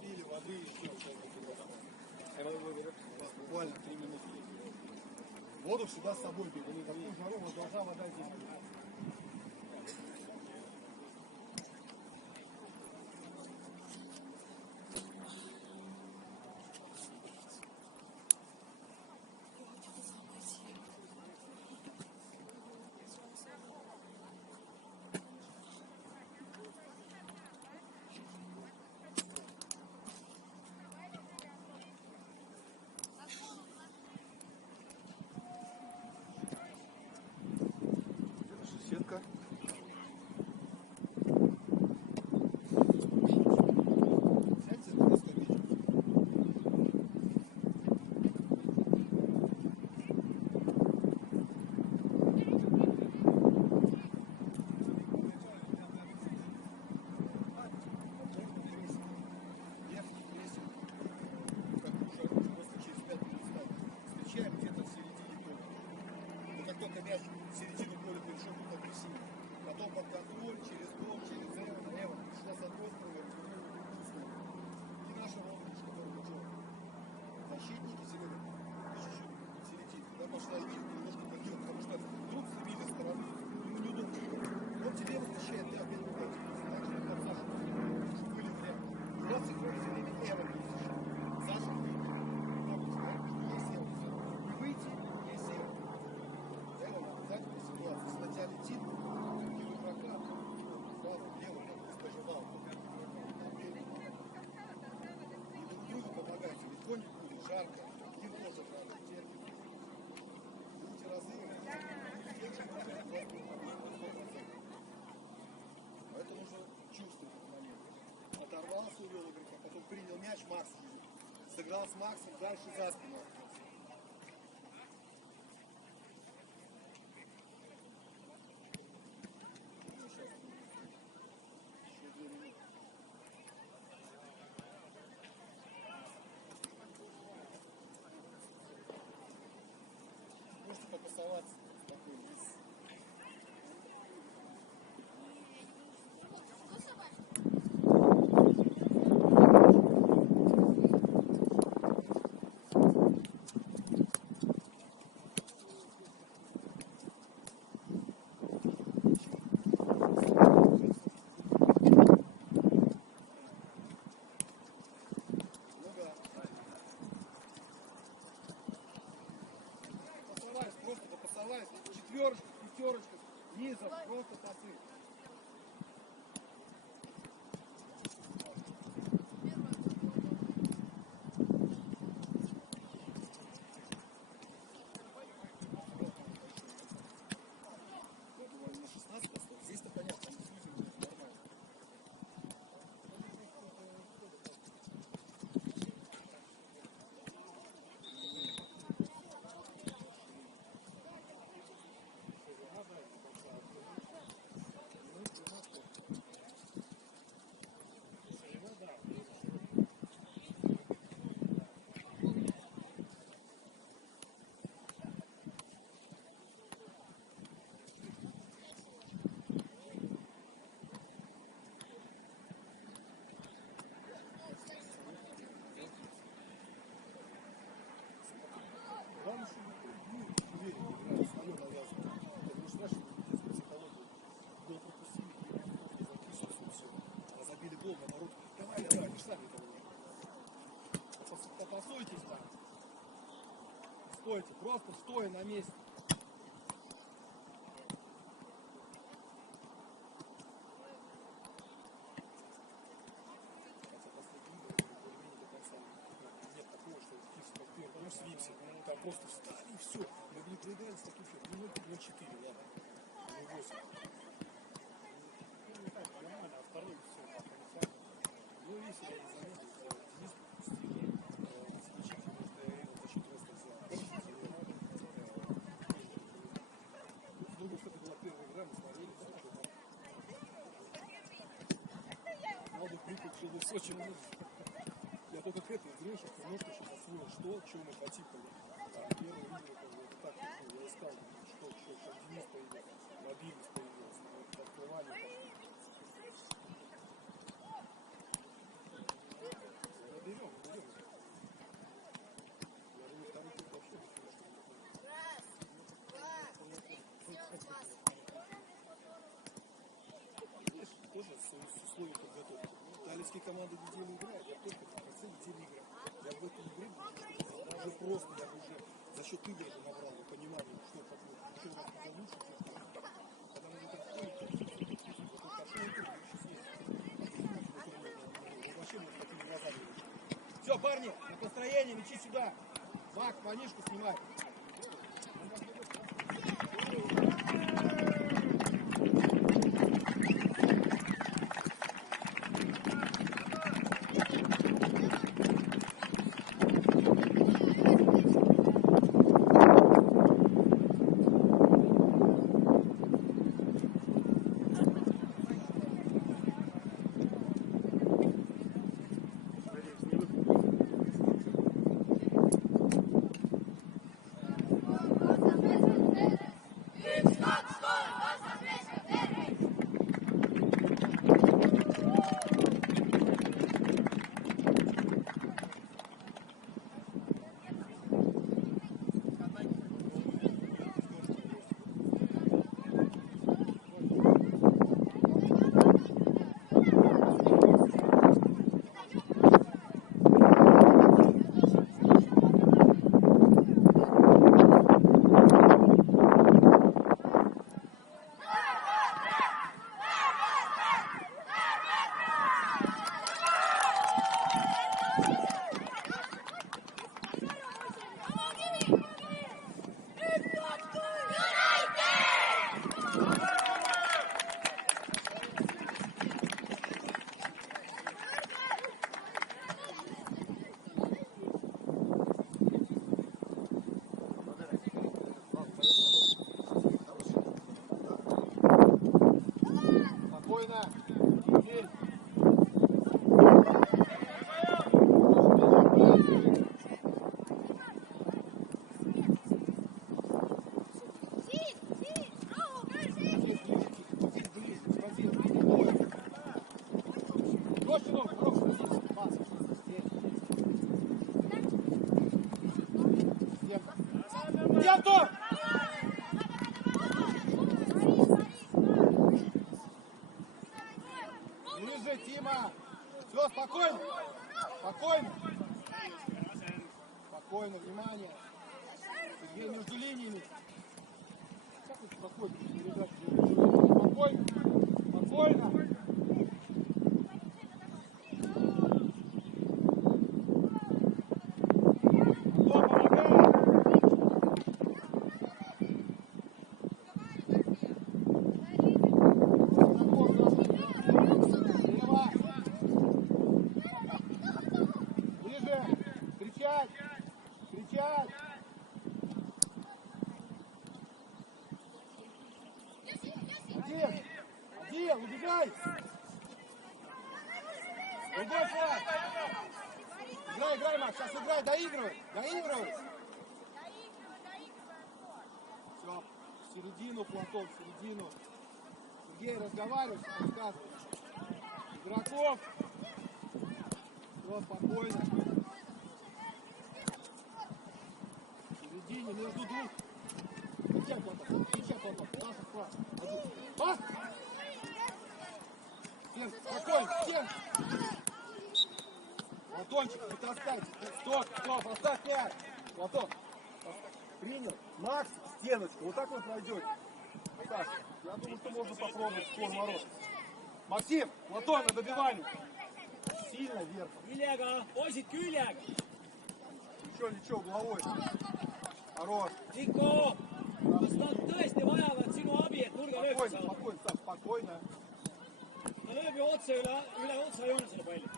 Пили воды и буквально 3 минуты. Воду всегда с собой пить. В такую жару должна вода здесь быть. Сетка. Середину поля перешел под агрессивно. Потом под контроль, через гол, через лево, пришло с одной стороны, и наша лодочка, которая ничего. Защитники Серега, чуть-чуть середину. Когда пошла линия, немножко подъем, потому что труп с вида стороны, ему неудобно. Он тебе возвращает, ты опять выходишь. Так же, как Саша, что были прямо. У нас их все время Эва есть еще. Саша, есть Эва. Не выйти, есть Эва. Обязательно ситуация. Если на тебя летит, и игрока, сразу лево, как пожелал. И друг другу помогайте. Ведь конь будет жарко, им тоже жарко. Будете разыгрывать. Это нужно чувствовать в момент. Оторвался, увел игрока, потом принял мяч, Макс сыграл с Максом, дальше за спину. Можете попасоваться такой весь. Просто попасовать, четверочка, пятерочка, низом, просто пасы. На 16 осталось, здесь-то понятно, не сузим, нормально. Главное, чтобы уверенно играли, свое навязывали. Потому что наши психология было пропустили, и записываются все. А забили гол, наоборот. Давай, не сами того не. Попасуйтесь там. Стойте, просто стоя на месте. Свимся, там просто встали и все. Мы не проиграли с таким счетом. Ну, 0-4, ладно. Не 8. Ну, не так, нормально, а второй все. Ну, если я не заметил, Денис пропустил. Замечательно, это очень просто взял. Думаю, что это была первая игра, мы смотрели, надо припустить в Сочи. Я только к этому игре, что немножко сейчас освоил, что, чего мы хотим. читай, что Денис появился, мобильность появилась, открывание. Берем. Я думаю, второй тут вообще. Видишь, тоже с условий подготовки. Итальянские команды неделю играют, я только попросил неделю играть. Я в этом игре уже просто, я уже за счет игры набрал понимание, что такое, что у нас лучше, когда мы это входим, вот пошел игры, вообще мы такими глазами. Все, парни, на построение, мячи сюда. Мак, манишку снимай. Тима! Все, спокойно! Спокойно! Спокойно, внимание! Сергей между линиями! Как это спокойно? Спокойно! Спокойно! Один, убегай! Другой флаг! Играй, Макс, сейчас играй, доигрывай! Все, в середину, Платон, в середину. Сергей, разговаривай, рассказывай. Игроков! Все, спокойно. В середине, между двух. Встречай, Платон, пас, вправо. Один. Пас! Всем, спокойно, всем! Платончик, не таскайте. Стоп, оставь мяч. Платон, принял. Макс, стеночку. Вот так вы пройдете. Вот так. Я думаю, что можно попробовать скор ворот. Максим, Платон на добивании. Сильно вверх. Küljega, poisid küljega. Ничего, угловой. Хорош. Niko, kas nad tõesti vajavad sinu abi, et nurga lööbi saada? Спокойно. Ta lööb ju otse üle otsajoone selle palli.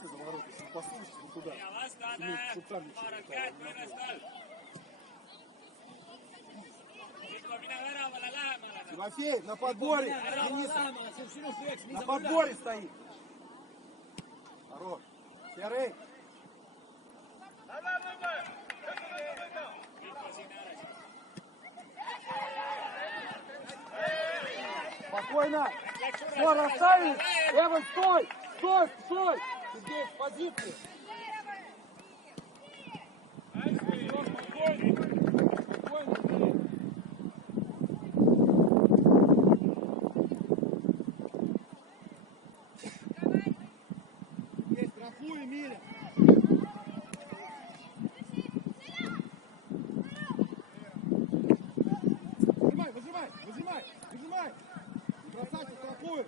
За ворота, если не послушаете, ну куда? Ja vastane, Maaret käed põrnest all. Niko, mine väravale lähemale. Тимофей, на подборе. Väravale lähemale, see on sinust üheks. На подборе стоит. Хорош. Серый. Niko siin ääres. Спокойно. Все, расставили. Эван, стой. Стой, стой. Сергей, в позиции. Есть, штрафуй, Миля. Выжимай, выжимай, выжимай, выжимай. Не бросайте, штрафуй.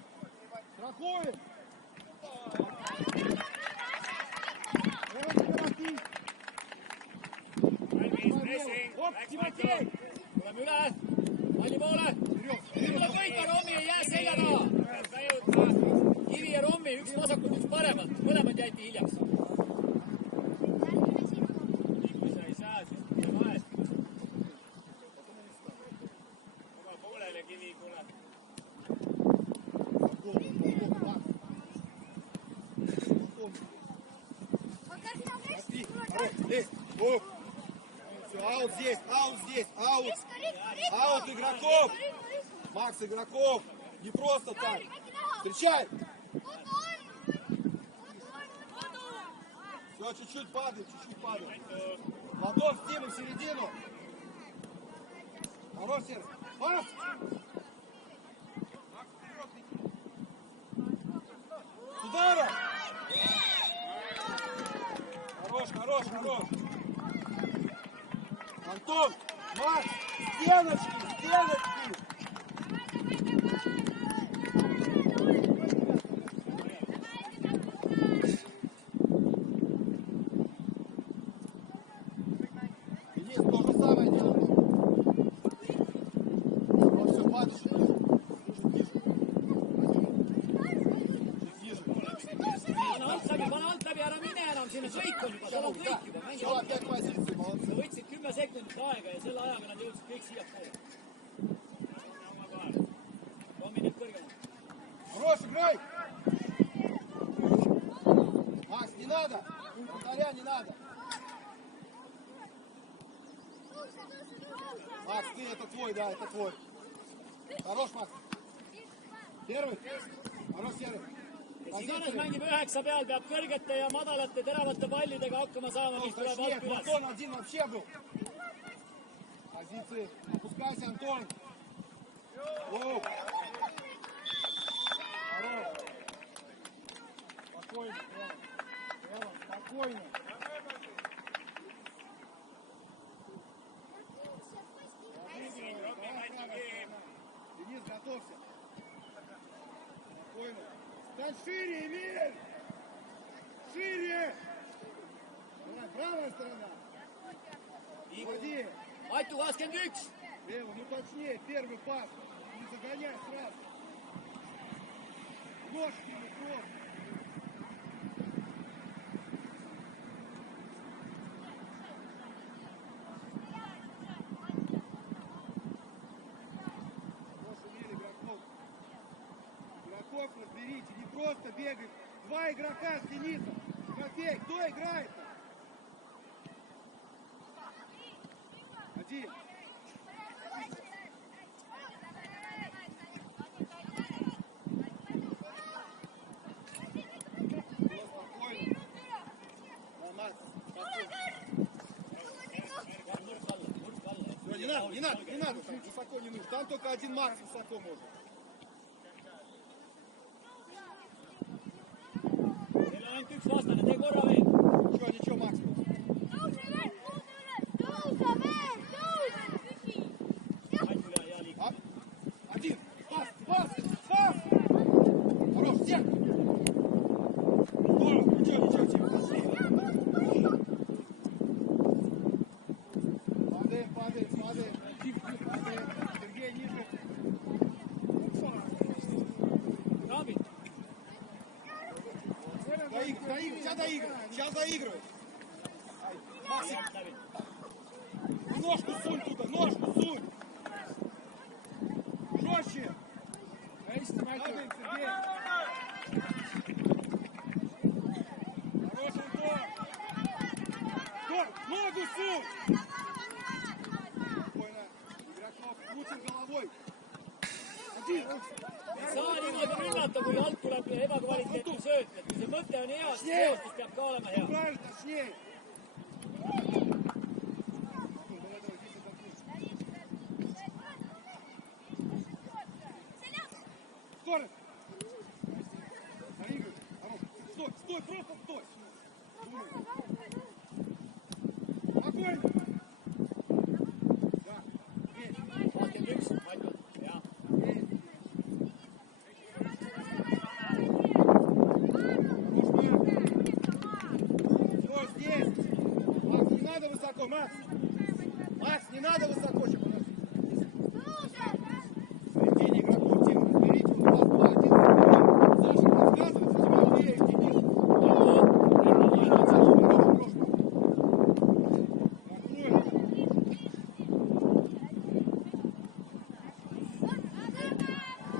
Штрафуй. Оп, Тимофей. Tuleme üle. Palli poole. Nüüd tuleb võitma Rommi ja jää selja taha. Kivi ja Rommi, üks vasakult, üks paremalt. Mõlemad jäeti hiljaks. Kui sa ei saa, siis tule vahest. Oma poolele Kivi, kuule. Все, аут здесь, аут здесь, аут. Аут игроков. Макс, игроков. Не просто так. Встречай. Все, чуть-чуть падает, чуть-чуть падает. Ладон в тему, в середину. Хорош, Серж. Пас. С удара. Хорош, хорош, хорош. Антон, Макс, стеночки, стеночки. Денис, то же самое делаем. Вот все, падаешь, ниже. Pane alt läbi, ära mine enam sinna, kõik on juba, seal on kõik juba. Все, опять позиции, молодцы. Sa võtsid 10 sekundit aega ja selle ajaga nad jõudsid kõik siiapoole. Rommi nüüd kõrgemalt. Хорош, играй! Макс, не надо! Вратаря не надо! Макс, ты, это твой, да, это твой. Хорош, Макс. Первый. Хорош, Серый. Kes iganes mängib 9 peal, peab kõrgete ja madalate teravate pallidega hakkama saama, mis tuleb alt üles. Антон один вообще был. Позиции. Опускайся, Антон. Оу. Хорош. Спокойно, Эван, спокойно. Денис, готовься. Спокойно. Стань шире, Эмиль! Шире! Давай, правая сторона. Води. Matu 21. Эва, ну точнее, первый пас. Не загоняй сразу. Ножки не просто. Игроков разберите, не просто бегать. Два игрока с Денисом. Тимофей, кто играет-то? Один. Не надо, там высоко не нужно. Там только один Макс высоко может. Meil on ainult üks vastane, tee korra veel. Nичего, Макс. Один. Пас, пас, пас. Хорош, всех. Здорово, ничего, Тим, пошли. Падаем. Сергей, ниже. Raabid. Сейчас доигрывай. Максим, ножку сунь туда, ножку сунь. Жестче. Падаем, Сергей. Хорош, Антон. Ногу сунь. Спокойно. Игроков крутим головой. Один. vaata, kui alt tuleb ebakvaliteetne sööt, et kui see mõte on hea, siis seostus peab ka olema hea. Правильно, точнее. Скорость. Игорь, стой, стой, просто стой. Спокойно. Да, есть. 21, Maicel, jah. Все здесь. Макс, не надо высоко, Макс. Макс, не надо высоко. Середине игроков тема. Разберите, у вас был один. Саша, подсказывайте, Тимофея, Денис.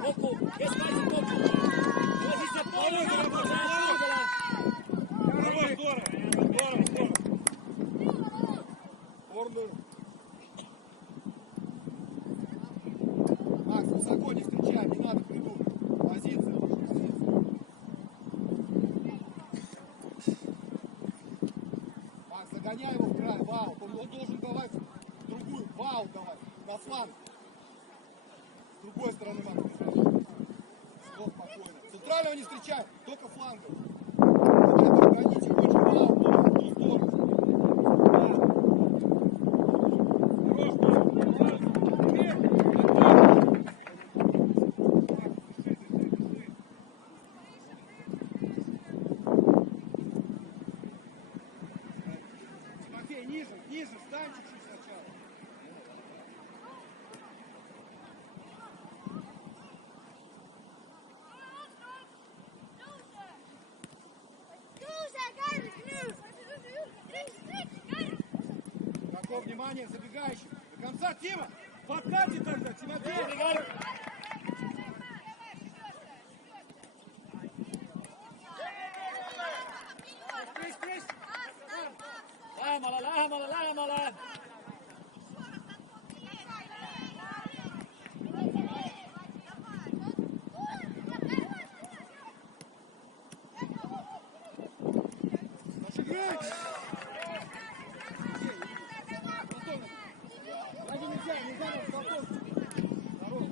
Kokku, kes kaitseb kokku? Ja siis see poole kaitseb, Здорово, здорово, здорово. Корнер. Макс, высоко не встречай, не надо придумать. Позиция. Макс, загоняй его в край, вау. Он должен давать другую, вау давать, на фланг. С другой стороны, Макс, бежать. Все, спокойно. Центрального не встречай, только флангом. Вот это гоните, больше вау, в ту сторону. Тимофей, ниже, ниже, встань чуть-чуть сначала. Какое внимание забегающим. До конца, Тима! Подкати тогда, Тимофей! Lähemale, lähemale, lähemale! Значит, играй! Ради нельзя, нельзя на столкновку. Здорово,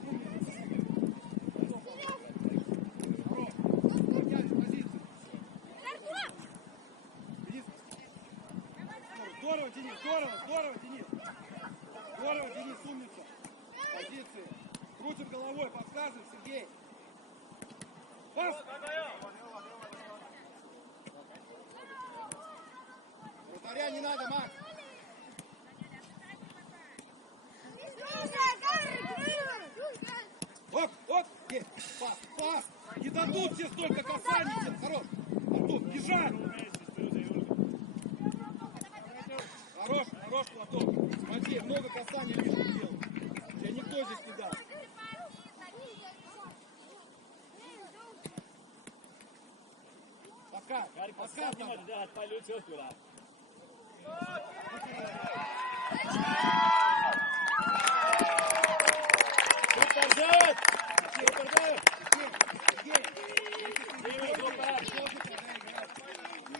здорово, поднялись позицию. Денис. Здорово, Денис, здорово, здорово, Денис. Здорово, Денис, умница. Позиции. Крутим головой, подсказывай, Сергей. Пас! Вратаря не надо, Макс. Оп, оп, есть, пас, пас. Не дадут все столько касаний. Хорош. Артур, бежать. Хорош, хорош, Платон. Смотри, много касаний лишних делал. Тебя никто здесь не даст. Пока, пока, Niimoodi teha, et palju üldse õhku läheb. Super sööt! Super sööt! Tiimi, super!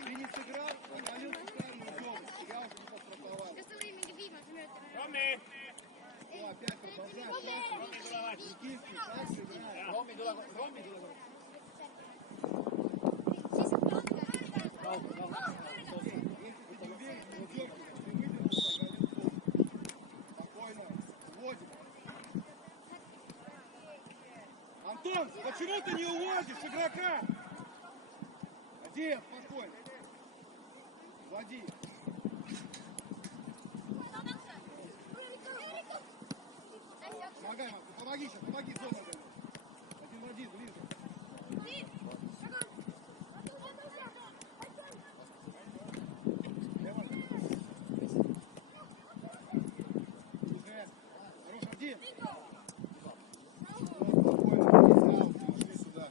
Ты не сыграл, навалил центральную зону. Я уже не постраховал. Tommi! Ну, опять продолжай. Никитский, так сыграй. Tommi tuleb. Если ты не уверен, что идёт, ты выдержишь, погонил пол. Спокойно. Уводим. Антон, почему ты не уводишь игрока? Один, спокойно. Влади. Помогай, Макс, помоги сейчас, помоги, зона дает. Один в один, ближе. Хорош, один. Спокойно, ушли сюда.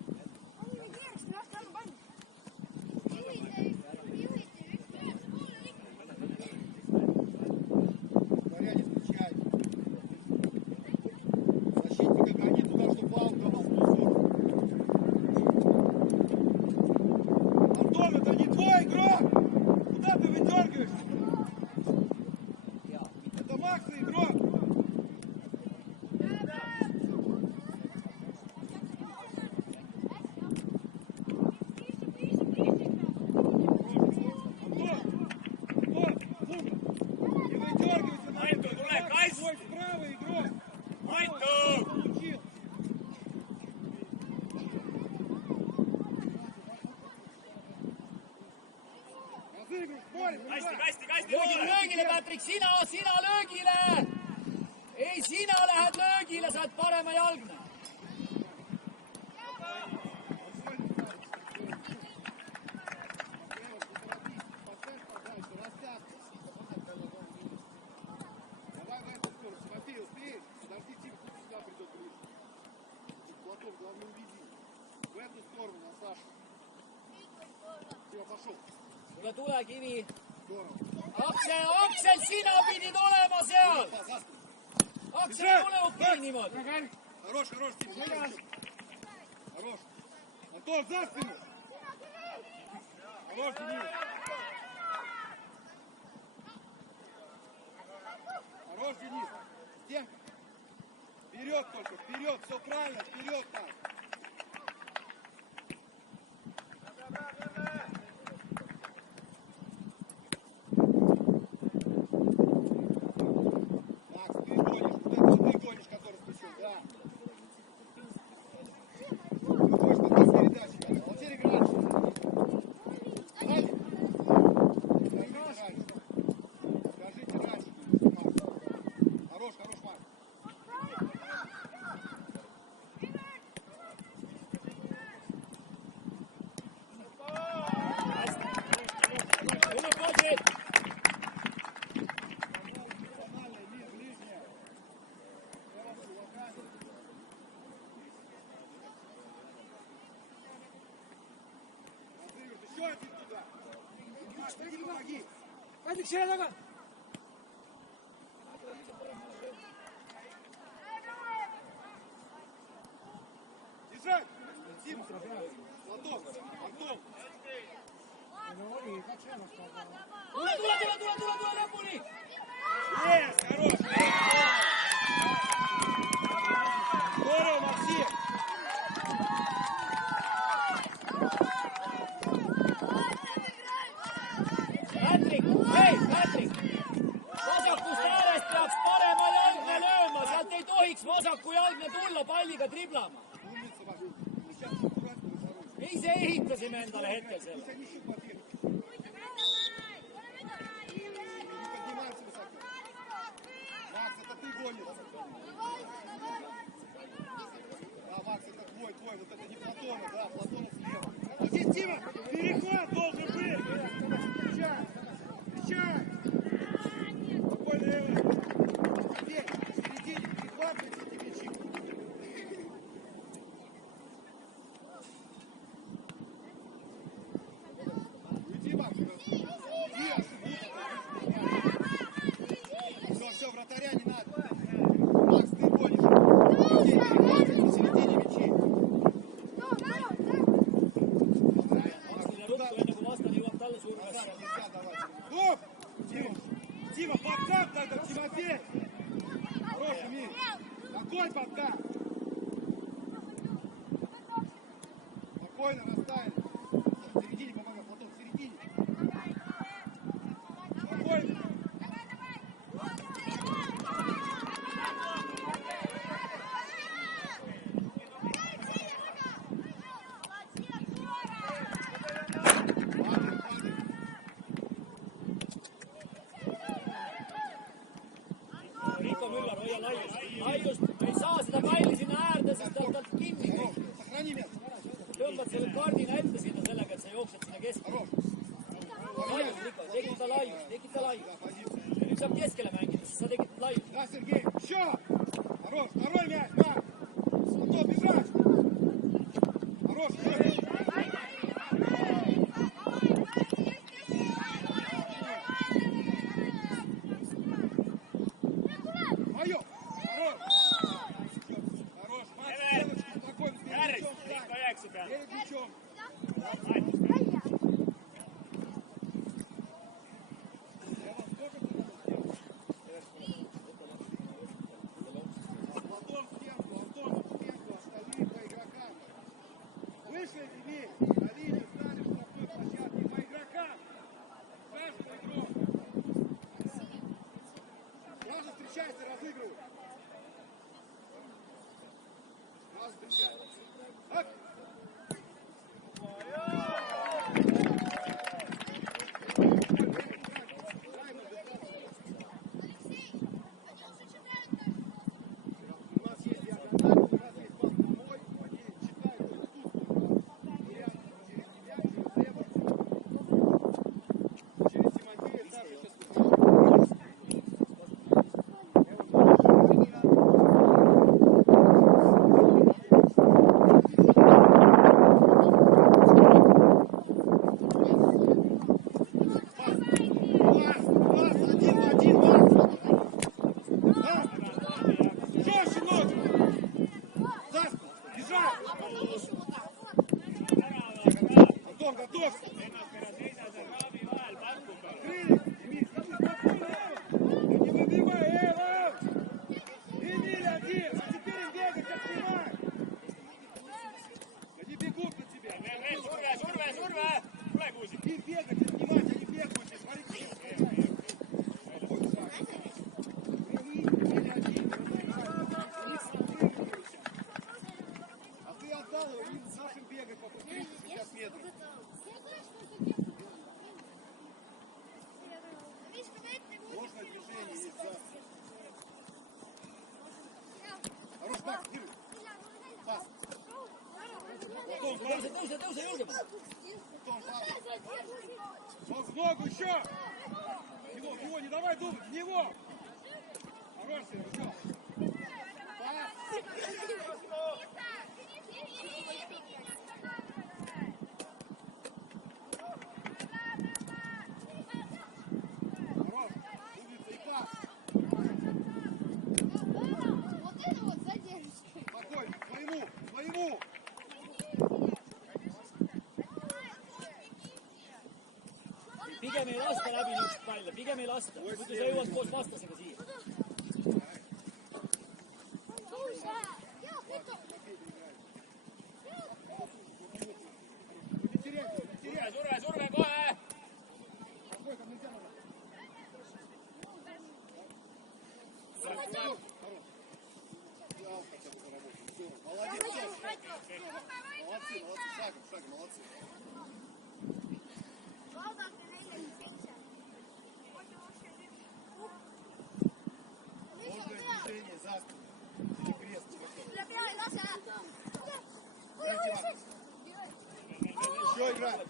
Вратаря не встречай. Защитника гони туда, чтобы вау давал в ту сторону. игрок! Aitu, tule kaisti! Aitu! Löögile, löögile, Patrick, sina löögile! Ei, sina lähed löögile, sa oled parema jalgne. Давай в эту сторону. Тимофей, успеешь? Подожди, Тим, тут сюда придет ближе. Платон, главное, уведи. В эту сторону, на Сашу. Тима, пошел. Tule, tule, Kivi. Здорово. Aksel, sina pidid olema seal! Aksel ei ole okei niimoodi. Хорош, Тим, хорош. Антон, за спину. Хорош, Денис. Хорош, Денис. Стенка. Вперед только, вперед, все правильно, вперед там. Макс, ты гонишь, вот это вот ты гонишь, который спешил, да. Ты хочешь на нас передачи, да? Вот теперь играешь. Давайте. Скажите раньше. Хорош, Макс. Tule, Patrick! Еще один туда. Помоги. Patrick, siia taga! Держать. Тима. Платон. Антон. Tule, lõpuni! Есть, хорош. Здорово, Максим. Patrick! Vasakust äärest peaks parema jalgne lööma, sealt ei tohiks vasaku jalgne tulla palliga triblama. Умница, Вася. Мы сейчас аккуратно разорвем. Me ise ehitasime endale hetkel selle. Пусть они еще побегают. Не поднимайся высоко. Макс, это ты гонишь. Да, Макс, это твой. Вот это не Платона, да, Платона слева. Вот здесь, Тима, переход должен быть. Встречай. Спокойно, Эва. Теперь, в середине, перехватывайте эти мячи. Уйди, Макс. Уйди, все, вратаря не надо. Макс, ты гонишь. Иди, перехватывай в середине мячи. Ruttu enne kui vastane jõuab talle survesse. Назад нельзя давать. Стоп! Тима, подкат надо, Тимофей! Хороший мир! Какой подкат? Спокойно расставили. В середине, по-моему, Платон, в середине. Спокойно. Rico Müllar, hoia laiust. Ei saa seda palli sinna äärde, sest ta on talt kinni. Сохрани место. Tõmbad selle kardina ette sinna sellega, et sa jooksed sinna keskele. Laiust, Rico, tekita laiust. Ja nüüd saab keskele mängida, sest sa tekitad laiust. Да, Сергей, еще! Хорош, второй мяч, да! Антон, бежать! Хорош, Мое! Хорош, Макс, девочки, спокойно, перед мячом встань. Перед мячом. Я вам тоже буду делать. встречайся, разыгрывай. Сразу встречайся. Ак! У нас есть диагональ, у нас есть пас прямой, они читают вот тут. Вариант через тебя, через Эва, через Тимофея, Саша сейчас в ногу еще! В него, не давай думать, в него! Хороший, все. Хорош, умница, и пас. Вот это вот задержка. Спокойно, своему! Pigem ei lasta läbi niisugust palle, pigem ei lasta. Muidu sa jõuad koos vastasega siia. Surve kohe! Молодцы, шагом, молодцы. Ложное движение за спину. Или крест. Еще играть.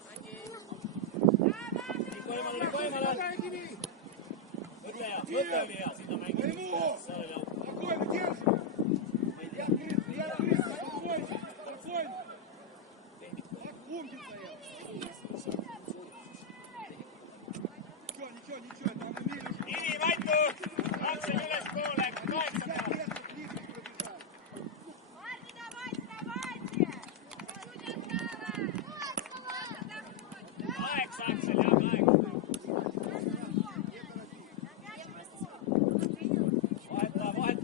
Mõtle oli hea, sinna mängida. Спокойно, держи. Я открыт, спокойно. Так, умница я. Ничего, там умеешь. Ivi Matu, lapse ülespoole, 8 peal. Kaheksa, Aksel, jah, 8.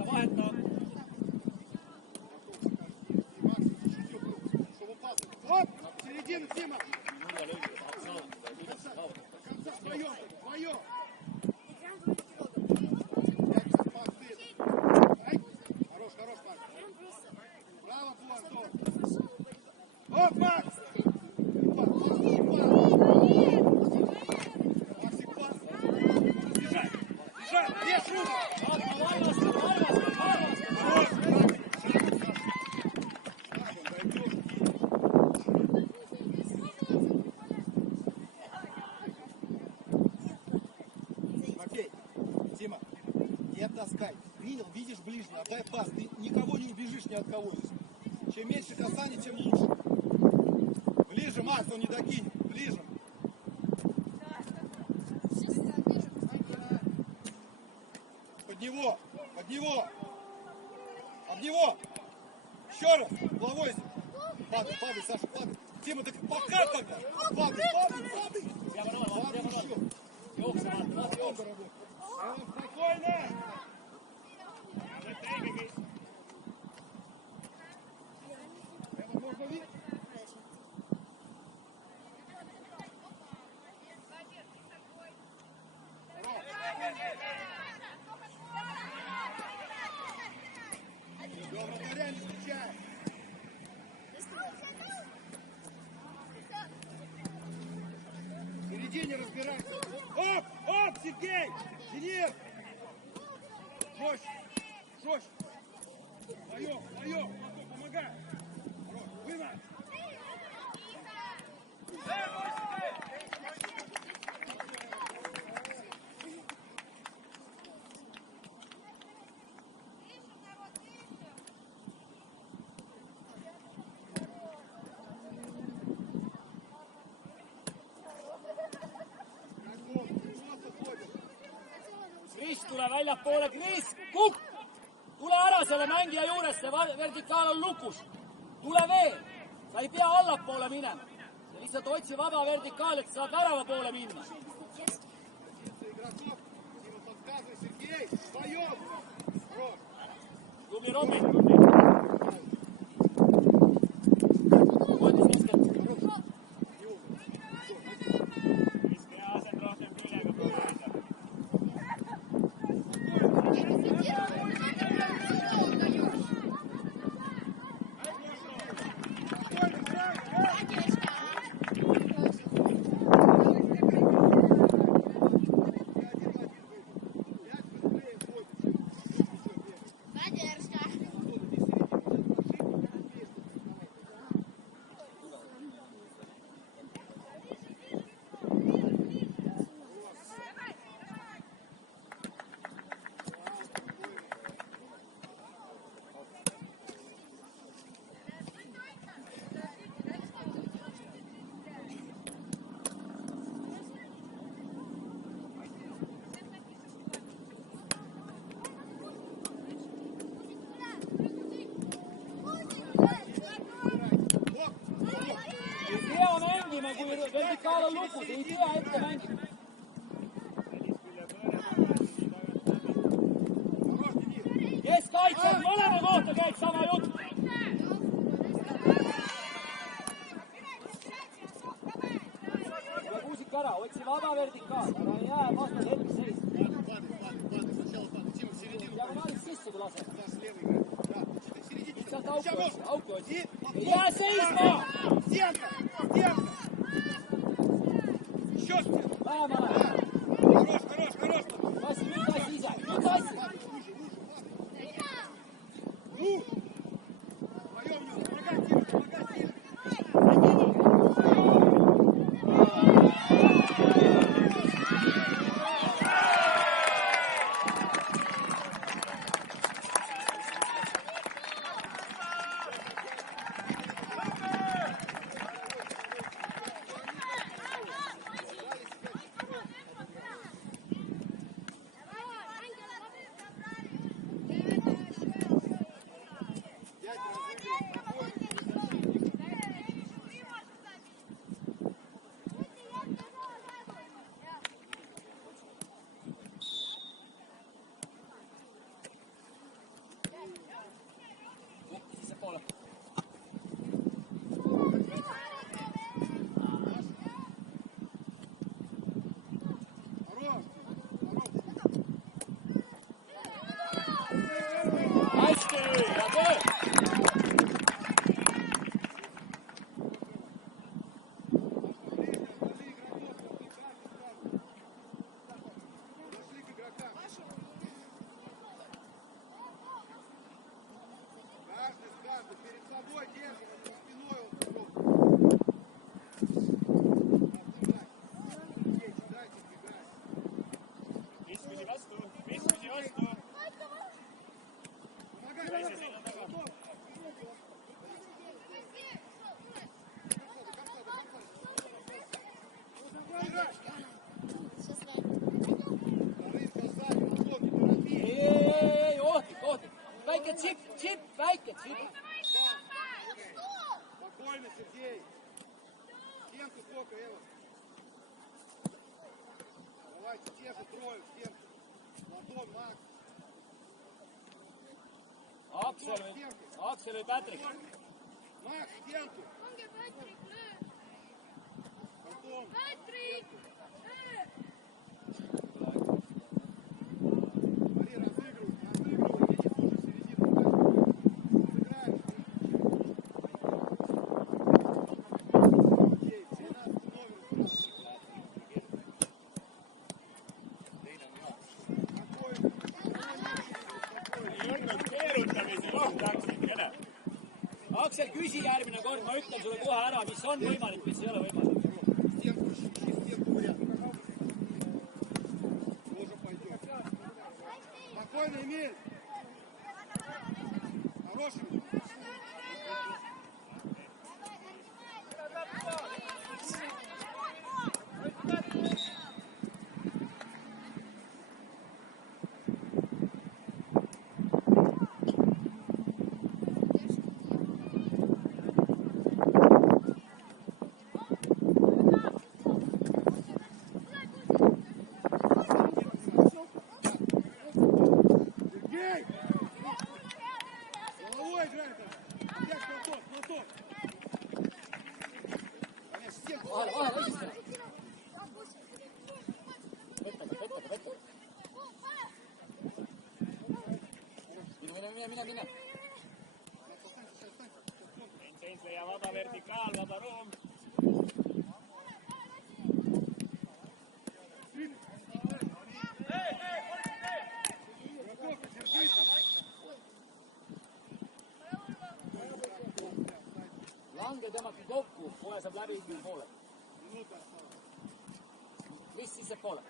Vaheta. Оп, середину, Тима. Твое. Хорош, Макс. Браво, Антон. Оп, Макс. Максик, пас. Бежать. Где шума? Матвей, Тима, не оттаскай. Принял, видишь ближний, отдай пас. Ты никого не убежишь ни от кого. Чем меньше касаний, тем лучше. Ближе, Макс, он не докинет. Ближе. Под него. Об него. Еще раз. Головой. Падай, Саша, падай. Тима, так пока тогда. Падай. Спокойно. Можно видеть? середине разбирайся. Оп, оп, Сергей! Денис! Жестче, жестче. Вдвоем, вдвоем, помогай. Хорош, вынос. Kris, tule väljapoole, Kris, kukk! Tule ära selle mängija juures, see vertikaal on lukus. Tule veel, sa ei pea allapoole minema. Sa lihtsalt otsi vaba vertikaal, et saad värava poole minna. Tubli Romi. Mõõdis raskelt. Kui vertikaal on lukus, ei tea ette mängida. Kes kaitseb, mõlema kohta käib sama jutt. Tule kuusik ära, otsi vaba vertikaal, ära jää vastas hetkis seis. Diagonaalis sisse kui laseb. Sealt auku otsi. Ei jää seisma! Vähemale. Хорош, хорош, хорош. Tassi, nüüd tassi ise, nüüd tassi. Ну! Вдвоем, помогай, Тима, помогай, Тима. Hästi, hea töö! Ei, ohtlik, ohtlik. Väike chip, väike chip. Спокойно, Сергей. Стенку сколько, Эва? Давайте, те же трое в стенку. Платон, Макс. Aksel või Patrick. Макс, стенку. Платон. Смотри, разыгрывай, Денис, уже середину. Разыграешь. Окей, 13 номер. Aksel, küsi järgmine kord, ma ütlen sulle kohe ära, mis on võimalik, mis ei ole võimalik. Стенку, стенку рядом. Тоже пойдет. Спокойно, Эмиль. Хороший. Сергей! Головой играй там. Опять платок, платок. Конечно, стенку. Vahele, vahele, esitele. Võtta. Mine. Heinz leiab vaba vertikaal, vaba ruum. Lange tõmmati kokku, kohe saab läbi üldine poole. Mis sissepoole.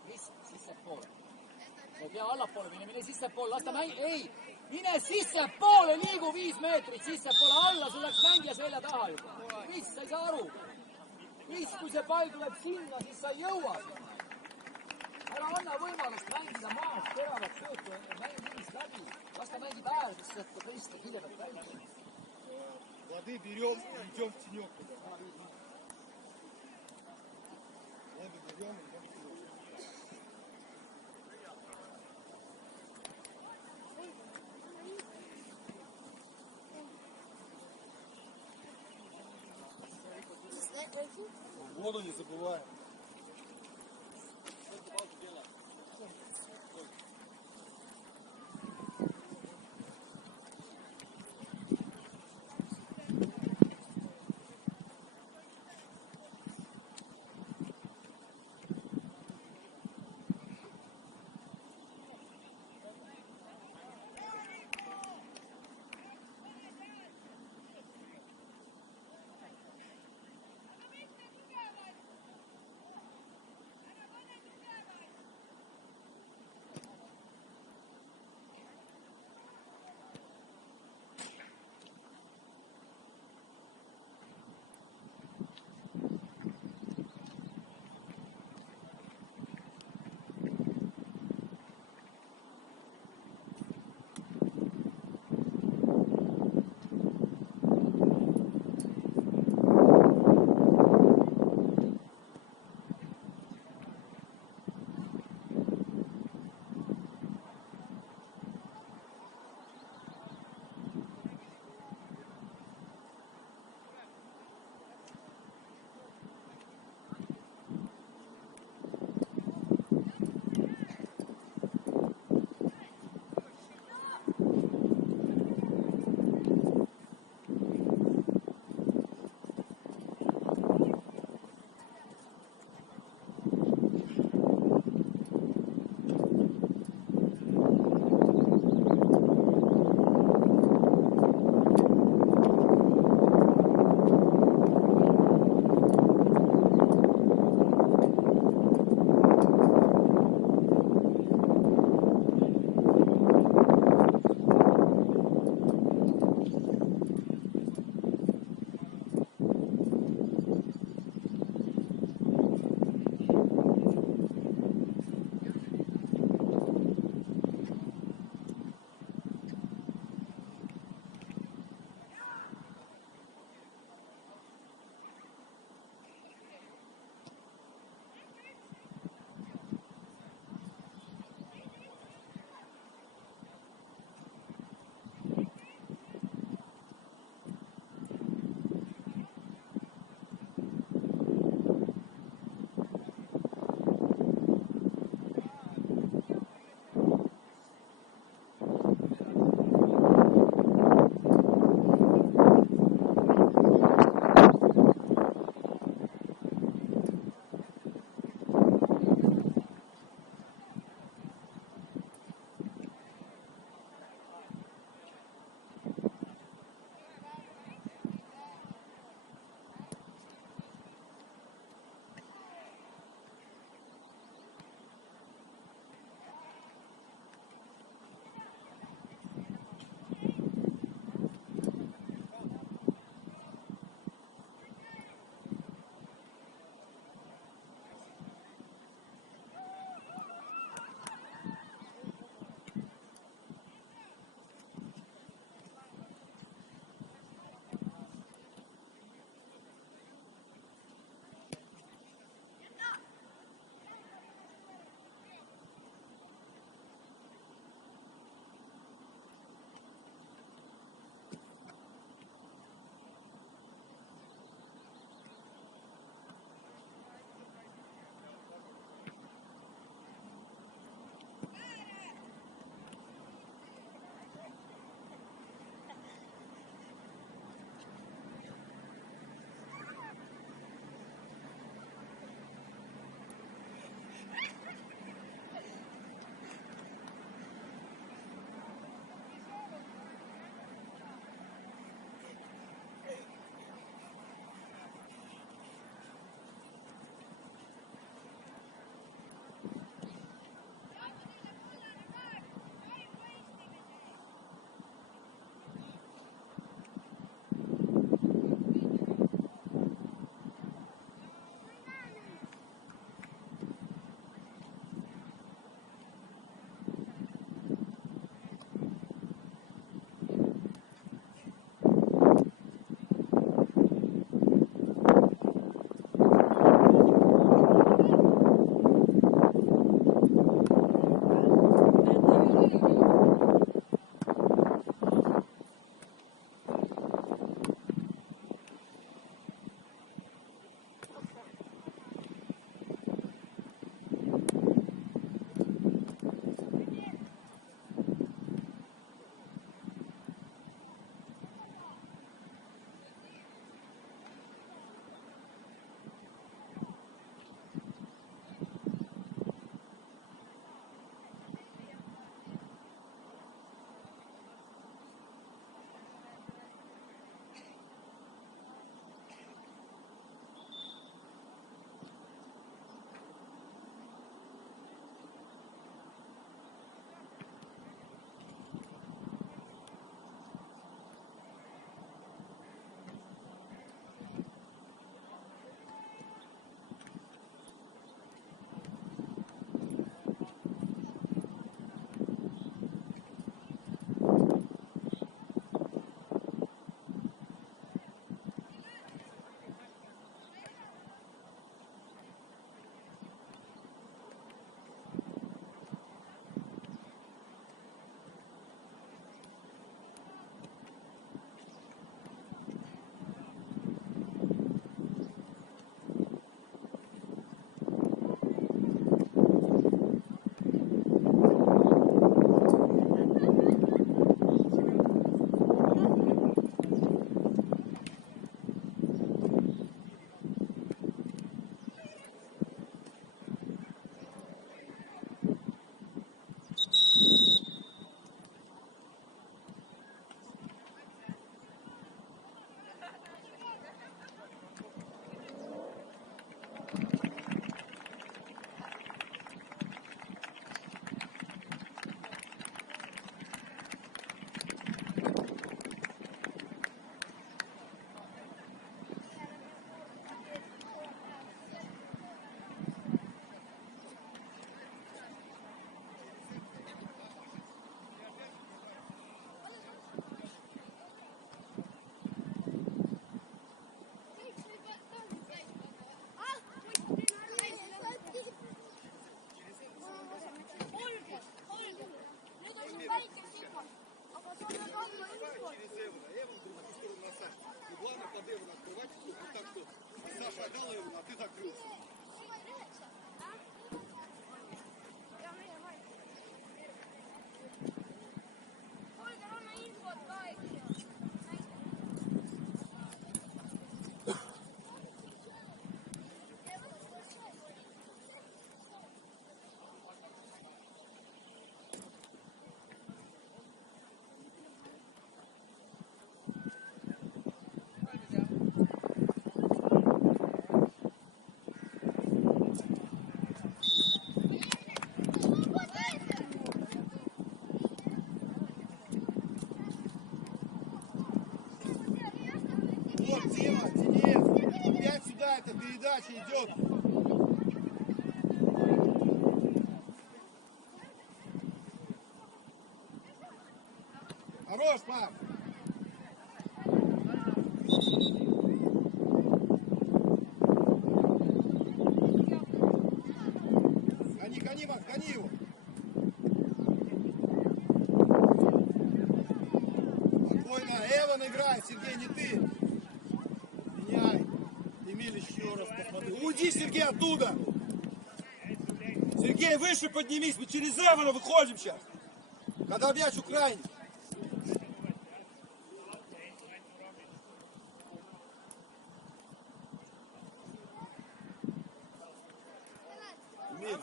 Sa ei pea allapoole mine sissepoole, las ta ei, mine sissepoole, liigu 5 meetrit sissepoole alla, sul läks mängija selja taha juba. Mis, sa ei saa aru? Mis, kui see pall tuleb sinna, siis sa ei jõua. Ära anna võimalust mängida maast, teravat söötu, mängi minist läbi. Las ta mängib äärdes, et ta tõesti kõigepealt välja. Воды берем и идем в тенек. Воду берем и идем в тенек. Воду не забываем. Вот, Дима, Денис. Опять сюда эта передача идет. Хорош, Макс. Гони, гони, Макс, гони его. Спокойно, Эван играет, Сергей, не ты. Меняй. Эмиль, еще раз посмотри. Уйди, Сергей, оттуда. Сергей, выше поднимись, мы через Эвана выходим сейчас. Когда мяч у крайних. Эмиль,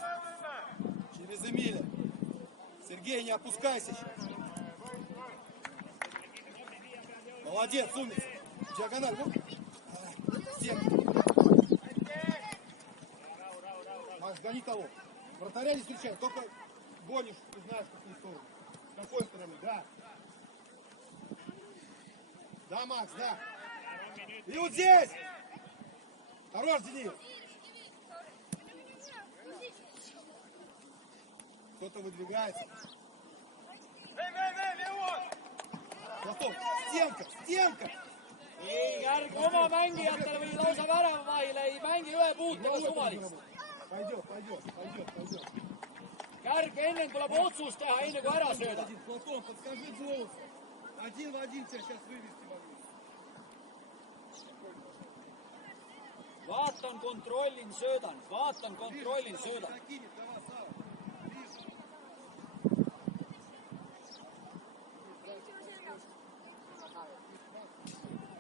через Эмиля. Сергей, не опускайся сейчас. Молодец, умница. Диагональ. Макс, гони того. Вратаря не встречай, только гонишь, ты знаешь, в какую сторону. С какой стороны, да. Да, Макс, да. И вот здесь. Хорош, Денис. Кто-то выдвигается. Готов. Стенка, стенка. ei, järg oma mängijatele või lausa väravamaile, ei mängi ühe puutega suvalist. Пойдет, пойдет, пойдет, пойдет. Järg ennem tuleb otsus teha, enne kui ära sööda. Платон, подскажи Джоусу. Один в один тебя сейчас вывести могу. Vaatan, kontrollin, söödan. Vaatan, kontrollin, söödan. Закинет, давай, Сава. Ближе.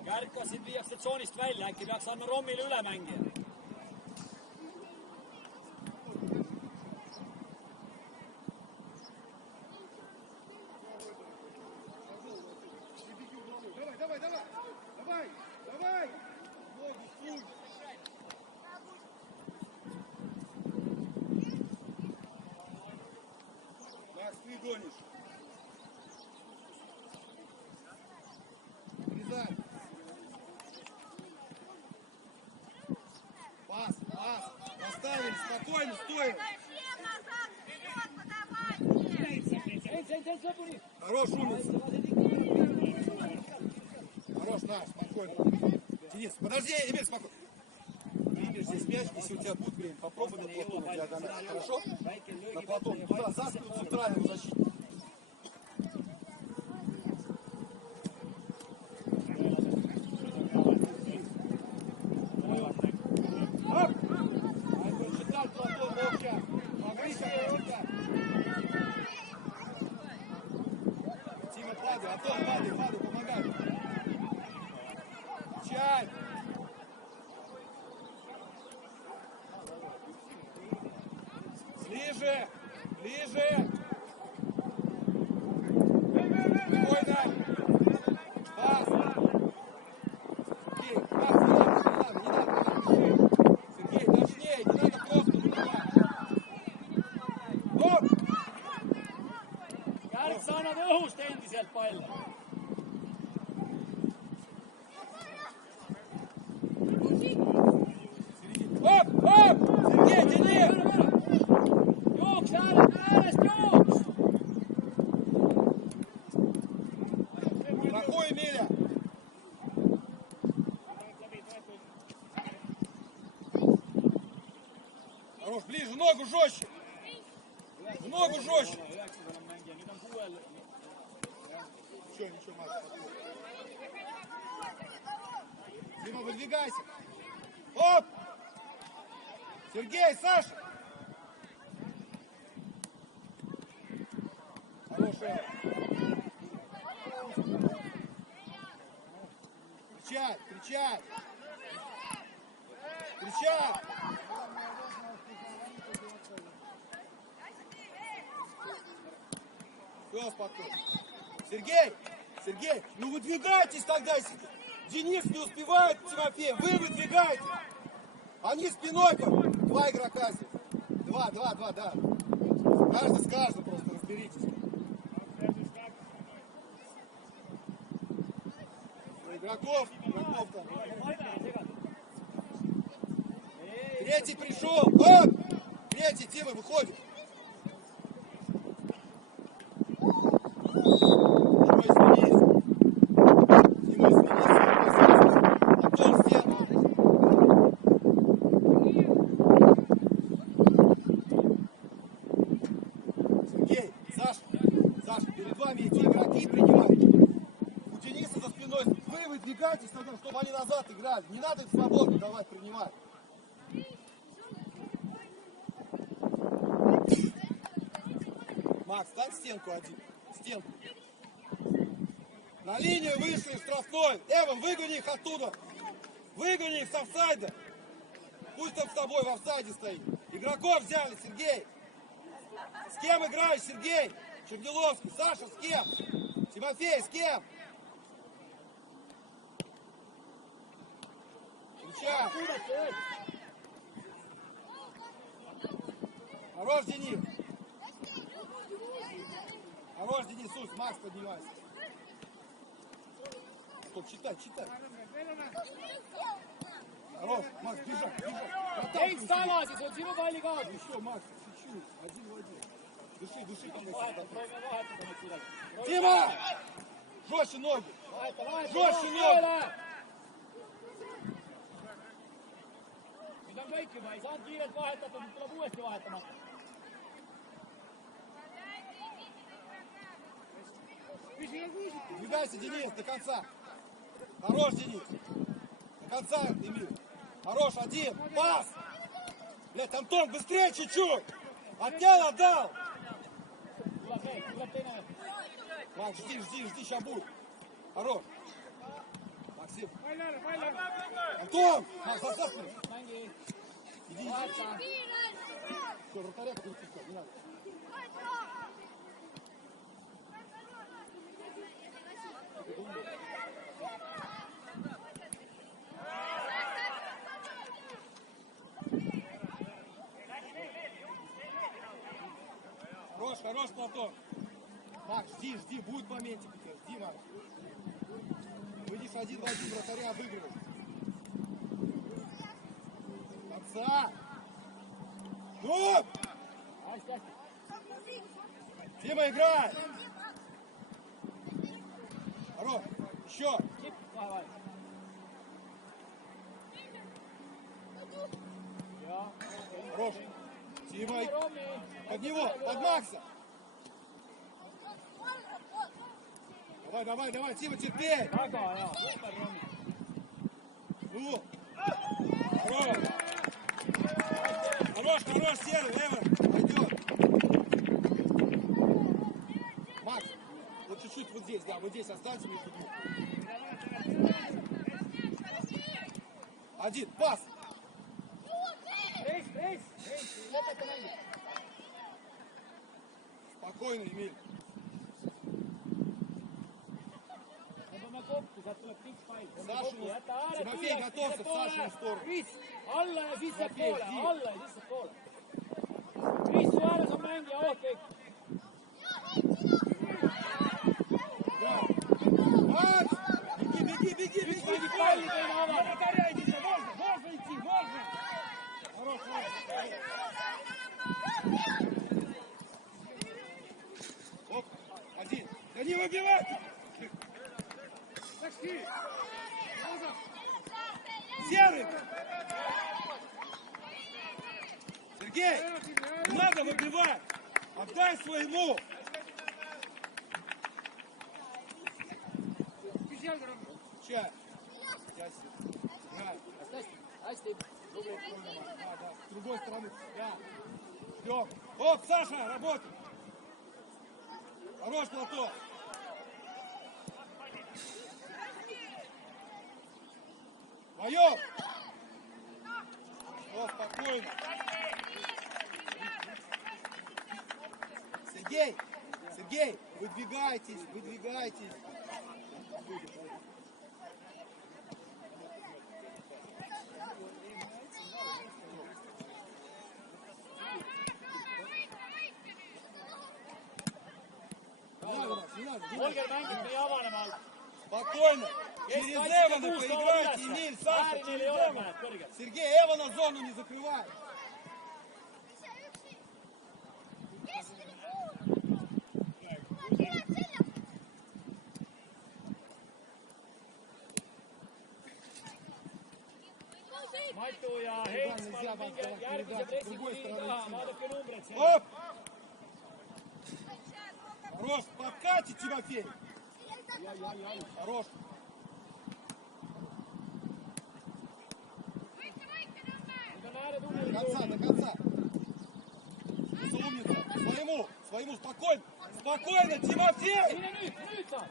Kärkasid viiakse tsoonist välja, äkki peaks andma Rommile üle mängija. Давай, давай, давай. Давай, давай. Ногу сунь. Макс, ты гонишь. Врезай. Пас, пас. Поставили, спокойно, стоим. Хорош, умница. Хорош, на, спокойно. Денис, подожди, Эмиль, спокойно. Эмиль, здесь мяч, если у тебя будет время, попробуй на Платона диагональ. Хорошо? На Платона. Туда, за спину центрального защитника. Прочитал Платон, Вовча. Погрися, Вовча. Тима, падай, Антон, падай, падай, помогай. Чай. Ближе, ближе. Спокойно. Пас. Сергей, пас, не надо, не надо. Сергей, точнее, не надо просто туда. Оп! Järg sa annad õhust endiselt palle. Оп, оп! Сергей, тяни! Jooks äärest, jooks! Проходи, Миля! Хорош, ближе, ногу жестче! В ногу жестче! Ничего, ничего, Макс. Дима, выдвигайся! Оп! Сергей, Саша! Хорошая! Кричать, кричать! Кричать! Все, спокойно. Сергей! Сергей, ну выдвигайтесь тогда, если Денис не успевает, Тимофей, вы выдвигаете. Они спиной, два игрока здесь. Два, да. Каждый с каждым просто разберитесь. Игроков там. Третий пришел. Вот! Третий, Тима, выходит. Тима, изменись. Тима, изменись. Антон, стену. Сергей, Саша, перед вами эти игроки принимают. У Дениса за спиной. Вы выдвигайтесь, чтобы они назад играли. Не надо их свободно давать принимать. Макс, стань стенку один. Стенку. На линию вышли, штрафной. Эван, выгони их оттуда. Выгони их с офсайда. Пусть он с тобой в офсайде стоит. Игроков взяли, Сергей. С кем играешь, Сергей? Черниловский. Саша, с кем? Тимофей, с кем? Включай. Хорош, Денис. Хорош, Денис, Сус, Макс, поднимайся. Стоп, читай. Хорош, Макс, бежать. Teiks tagasi, see on sinu palli kaotus. Еще, Макс, чуть-чуть. Один в один. Дыши. Proovime vahetada nüüd kuidagi. Тима! Жестче ноги. Жестче ноги. Nüüd on kõik juba, ei saanud kiirelt vahetada, nüüd tuleb uuesti vahetama. Двигайся, Денис, до конца. Хорош, Денис. До конца, Эмиль. Хорош, один. Пас. Блядь, Антон, быстрее чуть-чуть. Отнял, отдал. Tuleb teine. Макс, жди, сейчас будет. Хорош. Максим. Антон! Макс, заставь. Mängi. Иди. Vaheta. Все, вратаря не надо. Хорош, Платон. Макс, жди, будет моментик. Жди, Макс. Выйдешь один в один, вратаря обыгрывай. Конца! Ну! Дима, играй! Хорош, еще! Хорош! Дима, под него, под Макса! Давай, Тима, терпеть! Väga hea, super Romi. Ну! Хорош, Серый, Эван, пойдет! Макс, вот чуть-чуть вот здесь, да, вот здесь останься между двух. Один, пас! Спокойно, Эмиль. Sealt tuleb pikk pall. Тимофей готовься в Сашину сторону. Kris, alla ja sissepoole, alla ja sissepoole. Kris, su ääres on mängija, oot kõik. Макс! Беги! Mingi palli teine avada. Оп, один. Да не выбивай! Серый! Сергей! Не надо выбивать! Отдай своему! Сейчас. Hästi. Да. С другой стороны. Да. Ждем. Оп, Саша, работай! Хорош, Платон! Вдвоем! О, спокойно! Сергей, выдвигайтесь! Не надо. Olger mängib meie avanema all. Спокойно! Через Keskkaitse Эвана kuus поиграйте, ülesse. Эмиль, Саша, Ääri neil через ei ole, Эвана. näed, kõrgelt. Сергей, Эвана зону не закрывай. Keskele kuul. Tuleb selja. Matu ja Heits, palun minge järgmise pressikuliini taha, vaadake numbreid seal. Оп! Хорош, подкатит Тимофей. Хорош. Nüüd on ääretunneli До конца, до конца. Умница. Своему, спокойно. Спокойно, Тимофей! Mine nüüd saab.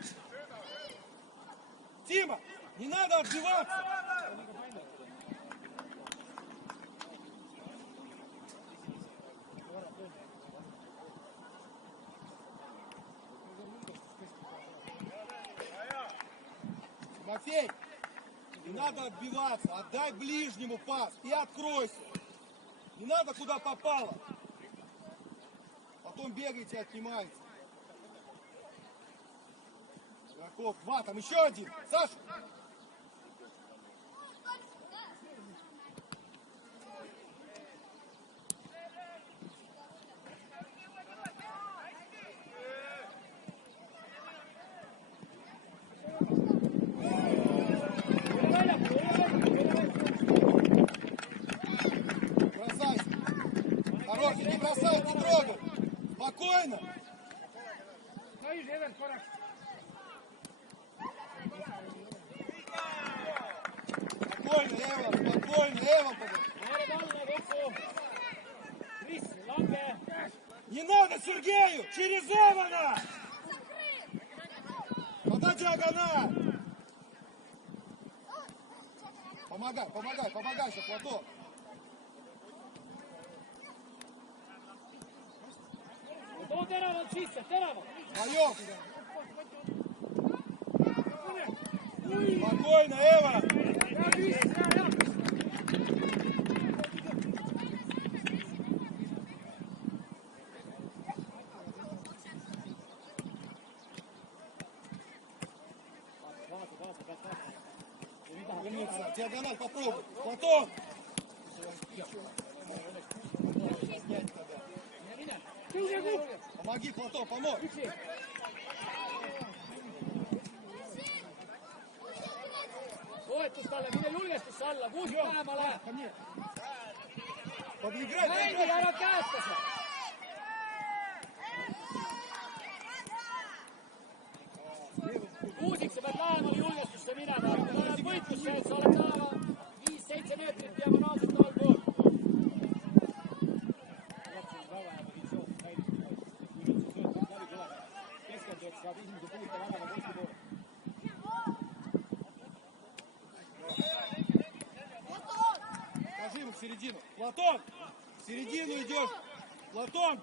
Тима, не надо отбиваться. Тимофей, не надо отбиваться. Отдай ближнему пас и откройся. Не надо куда попало. Потом бегаете и отнимаете. Игроков 2, там еще один. Саша! Бросайся. Хорош, не бросай, не трогай. Спокойно. Спокойно, Эван. Ääred alla kokku. Kris, lange. Не надо Сергею, через Эвана. Подай диагональ. Помогай, сейчас, Платон. Too teravalt sisse, teravalt. Вдвоем. Спокойно, Эва. Умница. Диагональ попробуй. Платон. Помоги, Платон, помочь. Toetus talle, mine julgestusse alla, kuus lähema läheb. Ко мне. Подыграй, Mängi, ära käesta seal. Kuusiks sa pead lähemale julgestusse minema. Kui sa oled võitlusse, et sa oled tänava 5-7 meetrit diagonaalselt allpool. Keskenduks saab esimese puuta värava posti poole. Скажи ему в середину. Платон, в середину идешь. Платон,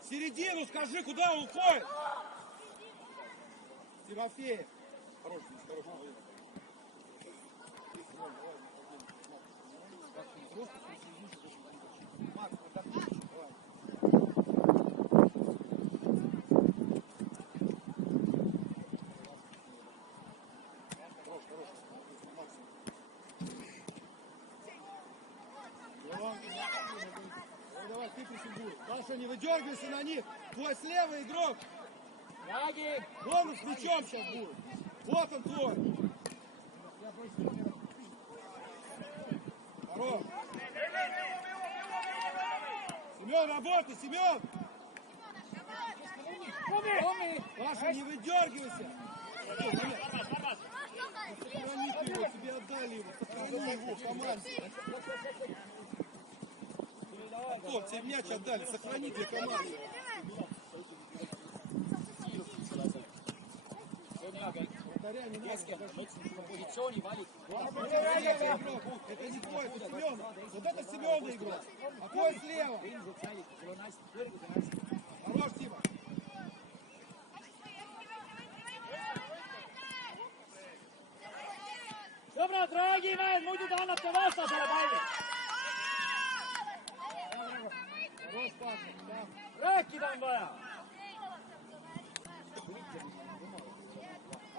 в середину скажи, куда он уходит. Тимофеев. Хорош. Макс, подожди. Давай, ты присягуй. Паша, не выдергивайся на них. Твой слева игрок. Räägi. Вон он с мячом сейчас будет. Вот он твой. Хорош. Семен, работай, Семен. Паша, не выдергивайся. Сохрани ты его, тебе отдали его. Сохрани его в команде. Антон, тебе мяч отдали, сохрани для команды. Positsiooni valik. Это не твой, это Семен. Вот это Семен игрок. А твой слева. Хорош, Тима. Sõbrad, räägime, muidu te annate vastasele palli. Rääkida on vaja.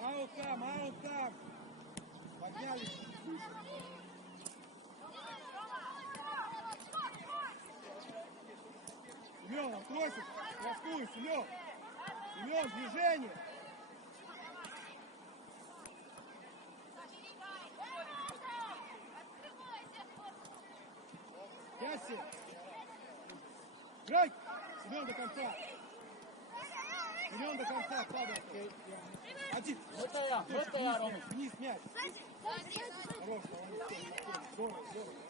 Аут там. поменялись. Семен, откройся, плоскую, Семен. Семен, движение. Яси. Играй. Семен до конца. Семен до конца, падай. Один. Вот я, Рома. Вниз мяч. Хорош, молодец. Здорово, здорово.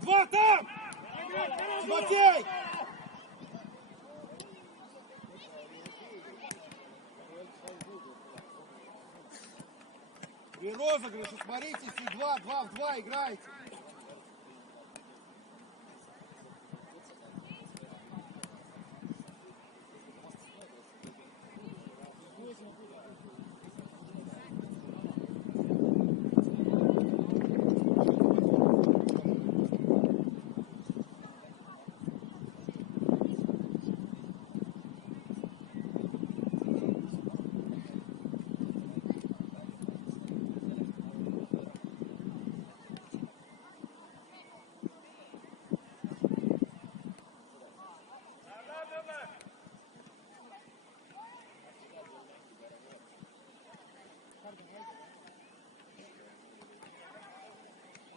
Два там! Тимофей! При розыгрыше смотрите, если 2 в 2 играете.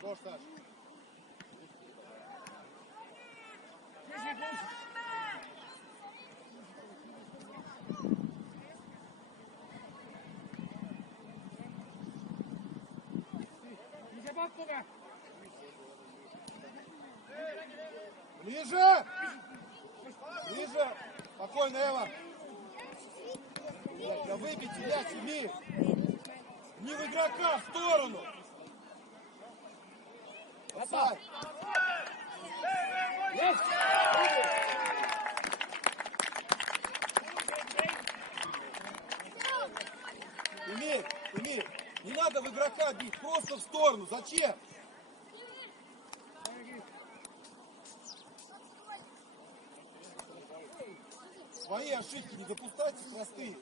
Хорош, Саш. Ближе! Ближе! Спокойно, Эва! Да выбейте мяч, Эмиль! Не в игрока, в сторону! Бросай! Есть! Эмиль, не надо в игрока бить, просто в сторону. Зачем? Свои ошибки не допускайте, простые.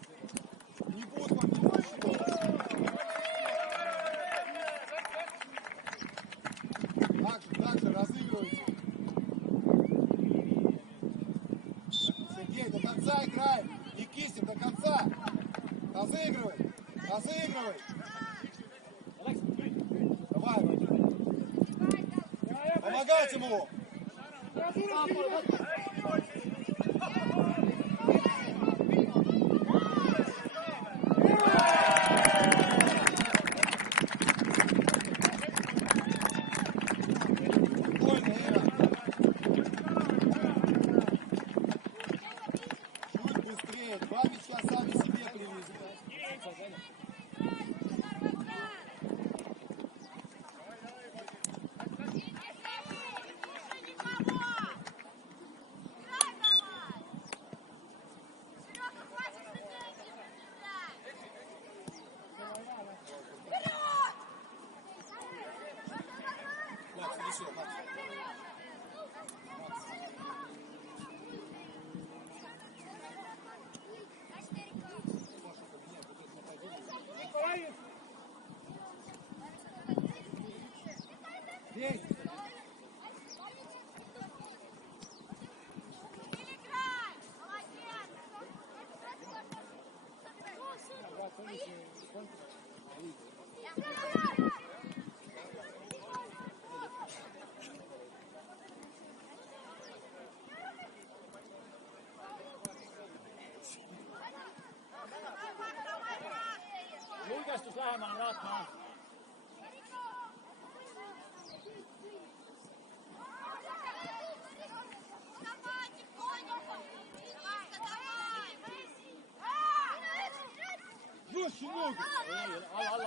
Не будут вам не Так же разыгрывайте. Сергей, до конца играем. Не кисти, до конца. Разыгрывай. Давай, помогать ему. julgestus lähemale vaatama.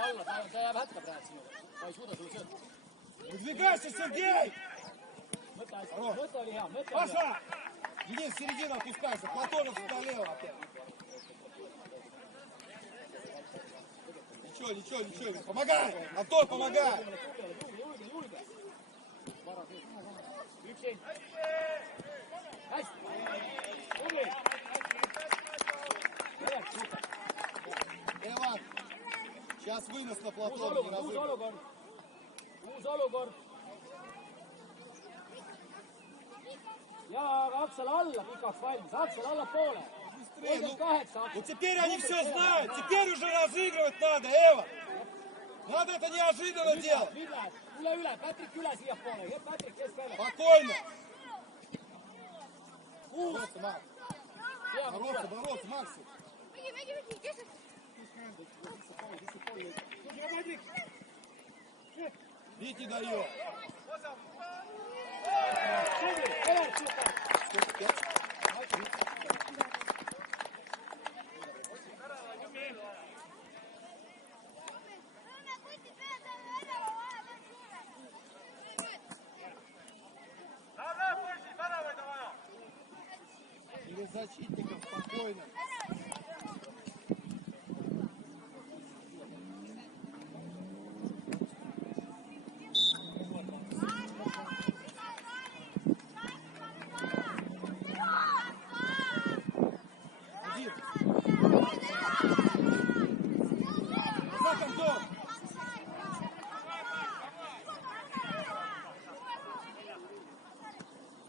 Alla, ta jääb hätta praegu sinuga. Ta ei suuda sulle sööta. Выдвигайся, Сергей! Mõte oli hea, Паша! Иди в середину, опускайся. Платонов налево опять. Ничего. Помогай! Антон, помогай! Julge. Üksin. Hästi. Tubli. Эван, сейчас вынос на Платона, не разыгрывай. Uus olukord. Ja Aksel alla pikaks valmis. Aksel allapoole. 38. Вот теперь они все знают. Теперь уже разыгрывать надо, Эва. Надо это неожиданно делать. Üle. Patrik üle siiapoole. Patrik keskele. Спокойно. Uus. Бороться, Максим. Вики дает. Или защитников спокойно.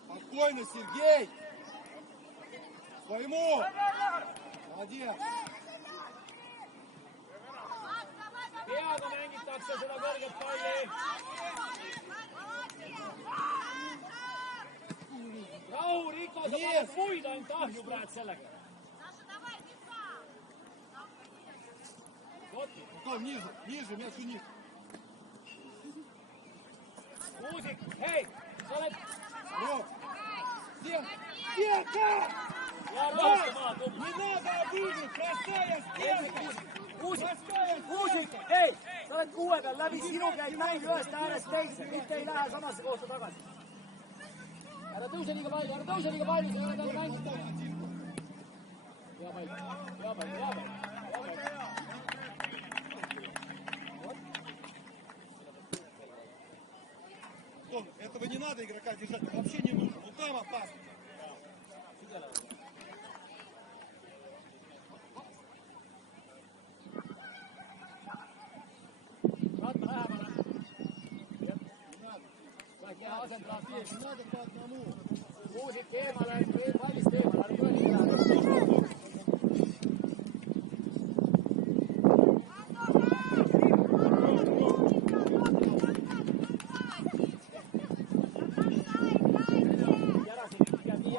Спокойно, Сергей! Своему! Молодец! Peaga mängitakse seda kõrget palli. Rahu, Riko, sa paned muid ainult ahju praegu sellega. Потом ниже, мяч вниз. Uusik, hei, sa oled... Вот. Стенка! Ja rohkem tubli. Не надо обидеть! Простая стенка! Uusik, hei, sa oled kuue peal läbi, sinu käib mäng ühest äärest teise, mitte ei lähe samasse kohta tagasi. Ära tõuse liiga palju, see ei ole talle mäng. Hea pall. Этого не надо игрока держать, вообще не нужно. Вот там опасно. Ratma lähemale. Väike asendab Не надо по одному. Uusik eemale, pallist eemale, ära tule nii lähemale.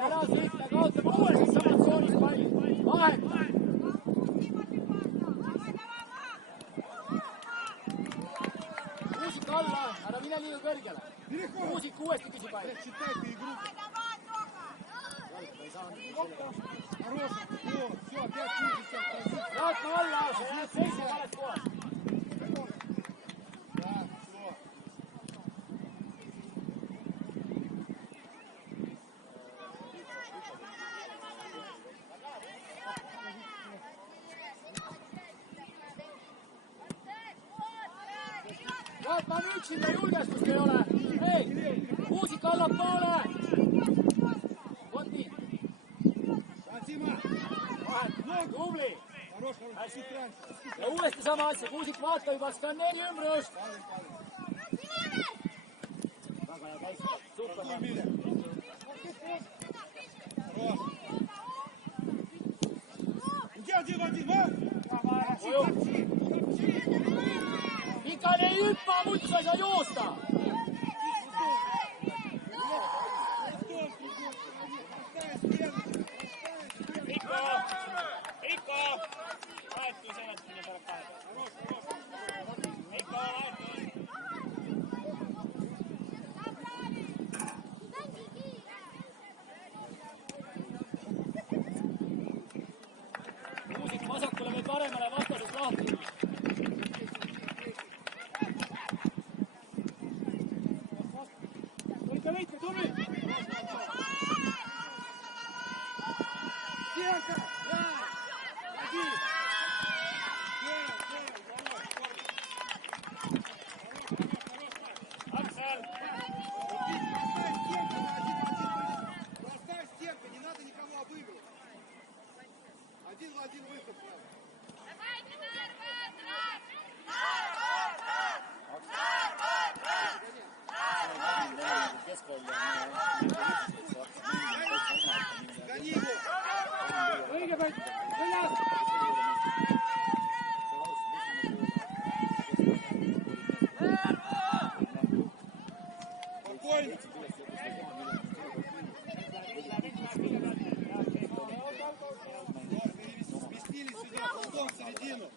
Ära siit ja kaotame uuesti samad tsoonis palli. Vaheta. Uusik alla, ära mine liiga kõrgele. Uusik uuesti küsi palli. Читайте игру. Хороший. Все, опять крутится в позиции. Ratma alla, sa oled seitse vales kohas. Да, все. Ratma on üksinda, julgestust ei ole. Hei, Uusik allapoole. Vot nii. Дима, Vahet, tubli. хорош, чуть раньше. Ja uuesti sama asja, Uusik vaata juba, seda on 4 ümbrust. Väga hea kaitse. Super. Хорош. Где один, а? Pikane ei hüppa, muidu sa ei saa joosta. Ikka! Vahetu seletamine pärast päeva. Kuusik vasakule või paremale vastasest lahti. Võite võite, tubli! Стенка! Ходи! Aksel! Простая стенка, не надо никому обыгрывать. Один в один выход. Гони его! Kõigepealt sõnas! Спокойно! Сместились сюда, потом в середину.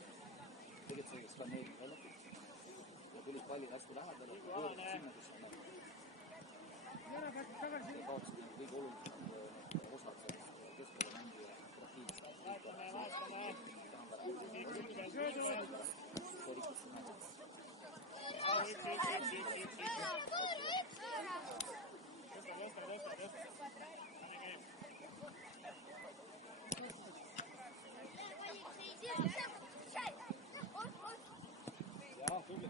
Jah, tubli.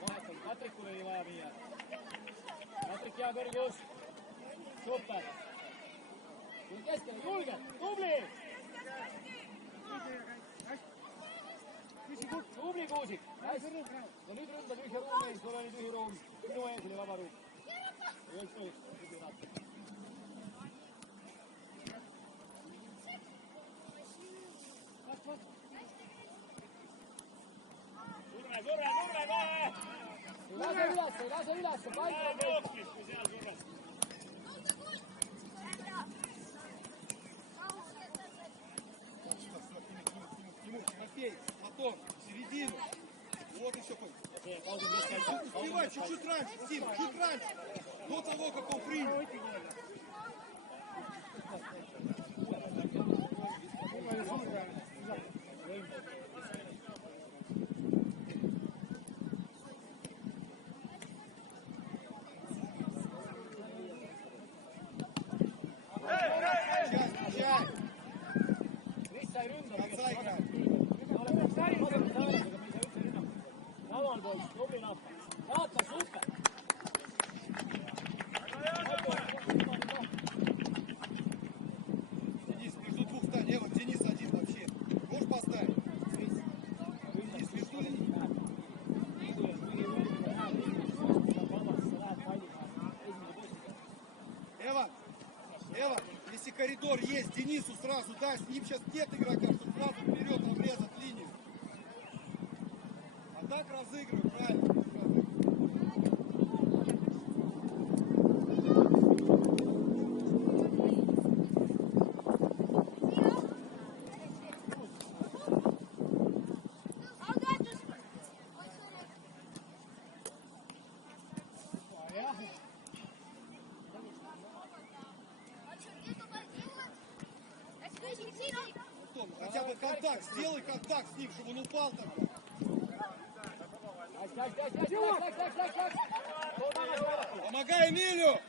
Vahetalt Patrikule ei vaja viia. Patrik, hea kõrgus. Super. Kui keskele, julge, tubli! Tubli Kuusik. Ja nüüd ründa tühja ruumi ees, sul oli tühi ruum. Minu ees oli vaba ruum. Surve kohe! Ei lase üles, paika! Тимофей, потом, в середину. Вот и все. Успевай чуть-чуть раньше, Тим, чуть раньше. До того, как он принял. Встречай! Конца играть. Laval poiss, tubli nappa. Vaata, super! Денис, между двух стань. Вот Денис один вообще. Можешь поставить? Денис, между линией. Эван, если коридор есть, Денису сразу дай, с ним сейчас нет игрока, чтобы сразу вперед обрезать линию. А так разыгрывай, правильно. Хотя бы контакт, сделай контакт с ним, чтобы он упал там. Помогай Эмилю!